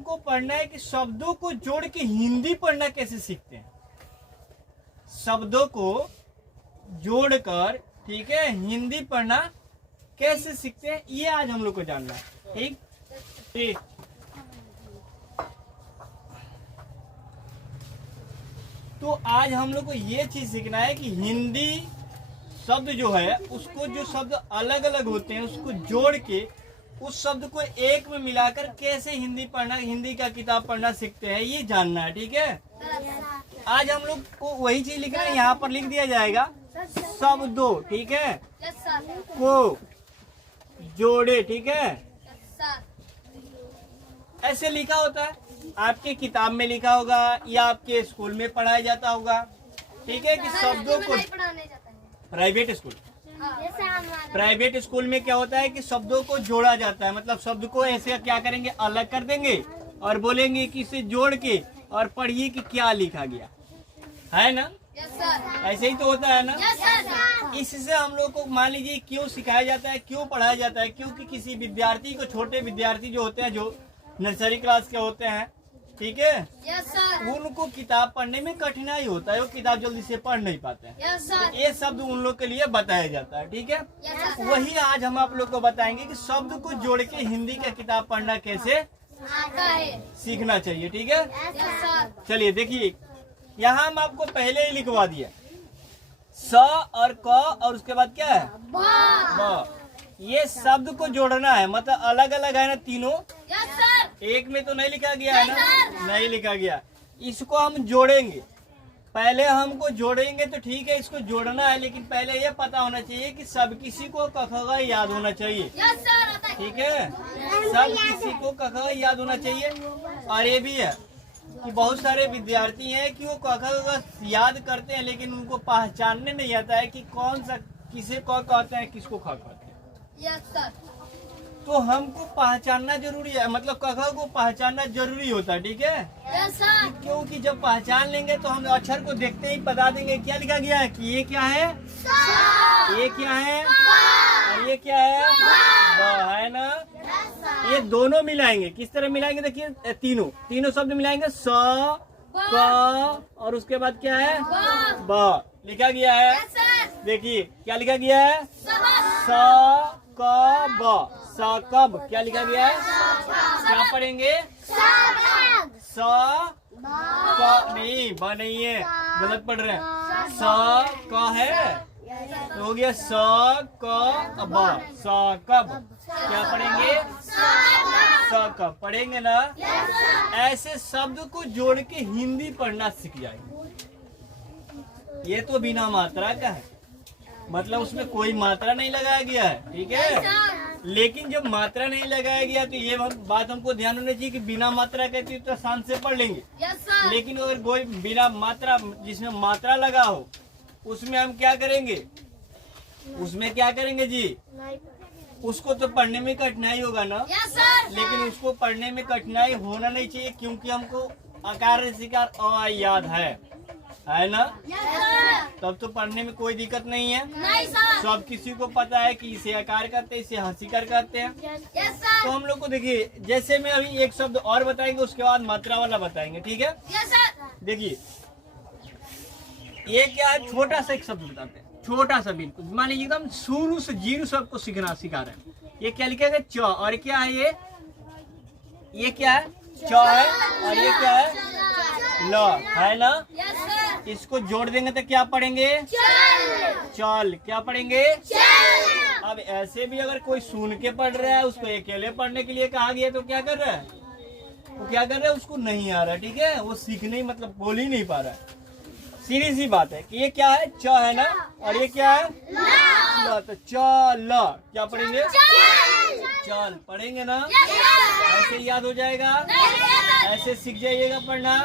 लोग को पढ़ना है कि शब्दों को जोड़ के हिंदी पढ़ना कैसे सीखते हैं, शब्दों को जोड़कर, ठीक है, हिंदी पढ़ना कैसे सीखते हैं, ये आज हम लोग को जानना है। ठीक ठीक। तो आज हम लोग को ये चीज सीखना है कि हिंदी शब्द जो है उसको, जो शब्द अलग अलग होते हैं उसको जोड़ के उस शब्द को एक में मिलाकर कैसे हिंदी पढ़ना, हिंदी का किताब पढ़ना सीखते हैं, ये जानना है। ठीक है, आज हम लोग को वही चीज लिखना है, यहाँ पर लिख दिया जाएगा शब्दों, ठीक है, को जोड़े, ठीक है, ऐसे लिखा होता है, आपके किताब में लिखा होगा या आपके स्कूल में पढ़ाया जाता होगा। ठीक है, कि शब्दों को, प्राइवेट स्कूल, प्राइवेट स्कूल में क्या होता है कि शब्दों को जोड़ा जाता है, मतलब शब्द को ऐसे क्या करेंगे, अलग कर देंगे और बोलेंगे कि इसे जोड़ के और पढ़िए कि क्या लिखा गया है ना। ऐसे ही तो होता है ना। इससे हम लोग को मान लीजिए क्यों सिखाया जाता है, क्यों पढ़ाया जाता है, क्योंकि किसी विद्यार्थी को, छोटे विद्यार्थी जो होते हैं, जो नर्सरी क्लास के होते हैं, ठीक है, उनको किताब पढ़ने में कठिनाई होता है, वो किताब जल्दी से पढ़ नहीं पाते हैं। तो ये शब्द उन लोग के लिए बताया जाता है। ठीक है, वही आज हम आप लोग को बताएंगे कि शब्द को जोड़ के हिंदी का किताब पढ़ना कैसे सीखना चाहिए। ठीक है, चलिए देखिए, यहाँ हम आपको पहले ही लिखवा दिया स और क और उसके बाद क्या है ब। ये शब्द को जोड़ना है, मतलब अलग अलग है ना तीनों, एक में तो नहीं लिखा गया है ना, नहीं लिखा गया। इसको हम जोड़ेंगे, पहले हमको जोड़ेंगे तो ठीक है, इसको जोड़ना है, लेकिन पहले ये पता होना चाहिए कि सब किसी को क ख ग याद होना चाहिए। ठीक है, सब किसी को क ख ग याद होना चाहिए। और ये भी है कि बहुत सारे विद्यार्थी हैं कि वो क ख ग याद करते हैं, लेकिन उनको पहचानने नहीं आता है कि कौन सा किसे क कहते हैं, किसको ख कहते हैं। तो हमको पहचानना जरूरी है, मतलब क ख को पहचानना जरूरी होता है। ठीक है, क्योंकि जब पहचान लेंगे तो हम अक्षर को देखते ही बता देंगे क्या लिखा गया है, कि ये क्या है, ये क्या है और ये क्या है, ब है ना। ये दोनों मिलाएंगे, किस तरह मिलाएंगे, देखिए तीनों शब्द मिलाएंगे, स क और उसके बाद क्या है, ब लिखा गया है। देखिए क्या लिखा गया है, स क ब, सकब, क्या लिखा गया है, क्या पढ़ेंगे, स क, नहीं ब नहीं है, गलत पढ़ रहे हैं, स क है तो हो गया स क ब, सकब, क्या पढ़ेंगे, सकब पढ़ेंगे ना। ऐसे शब्द को जोड़ के हिंदी पढ़ना सीख जाएंगे। ये तो बिना मात्रा का है, मतलब उसमें कोई मात्रा नहीं लगाया गया है। ठीक है, लेकिन जब मात्रा नहीं लगाया गया तो ये बात हमको ध्यान होना चाहिए कि बिना मात्रा कहती तो शान से पढ़ लेंगे, लेकिन अगर कोई बिना मात्रा, जिसमें मात्रा लगा हो, उसमें हम क्या करेंगे, उसमें क्या करेंगे जी, उसको तो पढ़ने में कठिनाई होगा ना। लेकिन उसको पढ़ने में कठिनाई होना नहीं चाहिए, क्योंकि हमको आकार शिकार अ याद है ना, तब तो पढ़ने में कोई दिक्कत नहीं है। सब किसी को पता है कि इसे आकार कहते हैं, इसे हंसीकर कहते हैं। तो हम लोग को देखिए, जैसे मैं अभी एक शब्द और बताएंगे, उसके बाद मात्रा वाला बताएंगे। ठीक है, देखिए ये क्या है, छोटा सा एक शब्द बताते हैं, छोटा सा बिल्कुल, मान लीजिए एकदम शुरू से जीरो से आपको सिखा रहे हैं। ये क्या लिखेगा, च, और क्या है ये क्या है, च है, और ये क्या है, ल है ना। इसको जोड़ देंगे तो क्या पढ़ेंगे, चल, क्या पढ़ेंगे, अब ऐसे भी अगर कोई सुन के पढ़ रहा है, उसको अकेले पढ़ने के लिए कहा गया तो क्या कर रहा है, वो क्या कर रहा है, उसको नहीं आ रहा। ठीक है, वो सीखने मतलब बोल ही नहीं पा रहा है। सीधी सी बात है कि ये क्या है, च है ना, और ये क्या है, ल, तो चल, क्या पढ़ेंगे, चल पढ़ेंगे ना। ऐसे याद हो जाएगा, ऐसे सीख जाइएगा पढ़ना।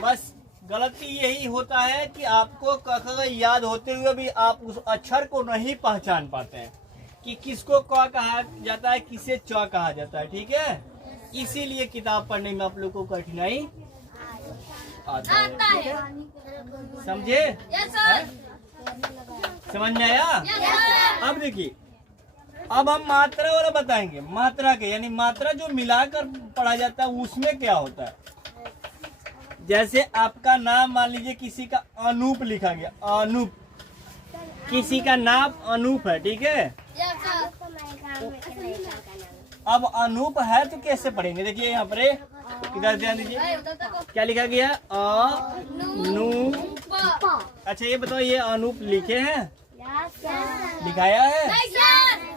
बस गलती यही होता है कि आपको क ख याद होते हुए भी आप उस अक्षर को नहीं पहचान पाते हैं कि किसको क कहा जाता है, किसे च कहा जाता है। ठीक है, इसीलिए किताब पढ़ने में आप लोग को कठिनाई आता है। समझे, समझ में आया। अब देखिए अब हम मात्रा वाला बताएंगे, मात्रा के यानी मात्रा जो मिलाकर पढ़ा जाता है उसमें क्या होता है। जैसे आपका नाम मान लीजिए किसी का अनूप लिखा गया, अनूप, किसी का नाम अनूप है, ठीक है। अब अनूप है तो कैसे पढ़ेंगे, देखिए यहाँ पर इधर ध्यान दीजिए क्या लिखा गया, अनूप। अच्छा ये बताओ ये अनूप लिखे हैं, लिखाया है,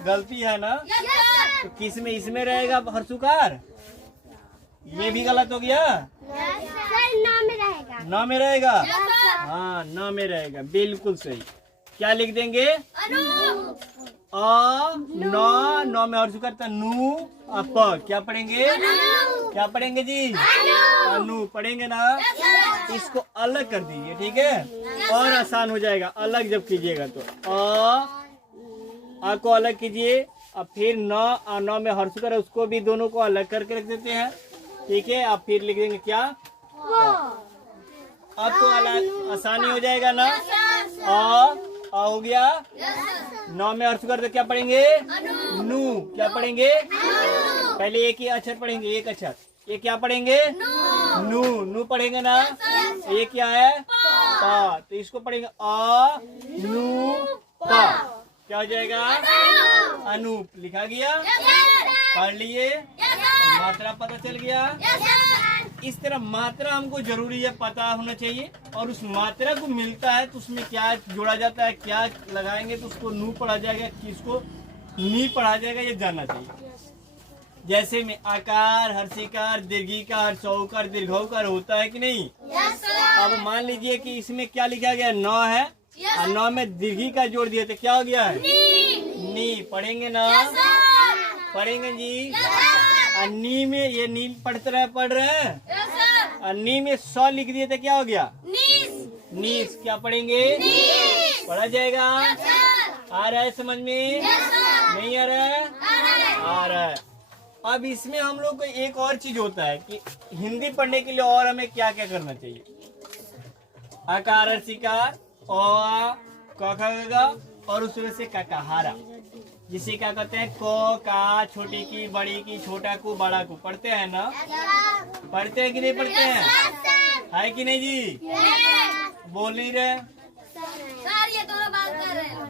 गलती है ना, तो किस में, इसमें रहेगा हर्षुकार, ये भी गलत हो गया, न में रहेगा, हाँ न में रहेगा, बिल्कुल सही। क्या लिख देंगे, नौ में हर्षुकार था, नू अप, क्या पढ़ेंगे, क्या पढ़ेंगे जी, अनु पढ़ेंगे ना। इसको अलग कर दीजिए, ठीक है, और आसान हो जाएगा, अलग जब कीजिएगा तो आ को अलग कीजिए, अब फिर नौ में हर्षुकार है उसको भी दोनों को अलग करके रख देते हैं, ठीक है। अब फिर लिख देंगे क्या, अब तो अलग आसानी हो जाएगा ना, आ हो गया, नौ में हर्षुकार तो क्या पढ़ेंगे, नू, क्या पढ़ेंगे, पहले एक ही अक्षर पढ़ेंगे, एक अक्षर, ये क्या पढ़ेंगे, नू, नू पढ़ेंगे ना, ये क्या है, पा, तो इसको पढ़ेंगे अ नू पा, क्या हो जाएगा, अनूप, लिखा गया, पढ़ लिए, मात्रा पता चल गया। इस तरह मात्रा हमको जरूरी है पता होना चाहिए, और उस मात्रा को मिलता है तो उसमें क्या जोड़ा जाता है, क्या लगाएंगे तो उसको नू पढ़ा जाएगा, किसको नी पढ़ा जाएगा, ये जानना चाहिए। जैसे में आकार, हर्षिकार, दीर्घिकार, चौकार, दीर्घौकार होता है कि नहीं। अब मान लीजिए कि इसमें क्या लिखा गया, नौ है, और नौ में दीर्घी का जोड़ दिया तो क्या हो गया है, नी, पढ़ेंगे ना, पढ़ेंगे जी। और नी में ये नी पढ़ रहे हैं, और नी में सौ लिख दिए तो क्या हो गया, नीस, क्या पढ़ेंगे, पढ़ा जाएगा। आ रहा है समझ में, नहीं आ रहा है, आ रहा है। अब इसमें हम लोग को एक और चीज होता है कि हिंदी पढ़ने के लिए और हमें क्या क्या करना चाहिए, आकार, हर्षिकार, और उस वजह से ककाहारा, जिसे क्या कहते हैं, को, का, छोटी की, बड़ी की, छोटा को, बड़ा को, पढ़ते हैं ना, पढ़ते हैं कि नहीं पढ़ते हैं, है कि नहीं जी, बोल नहीं रहे।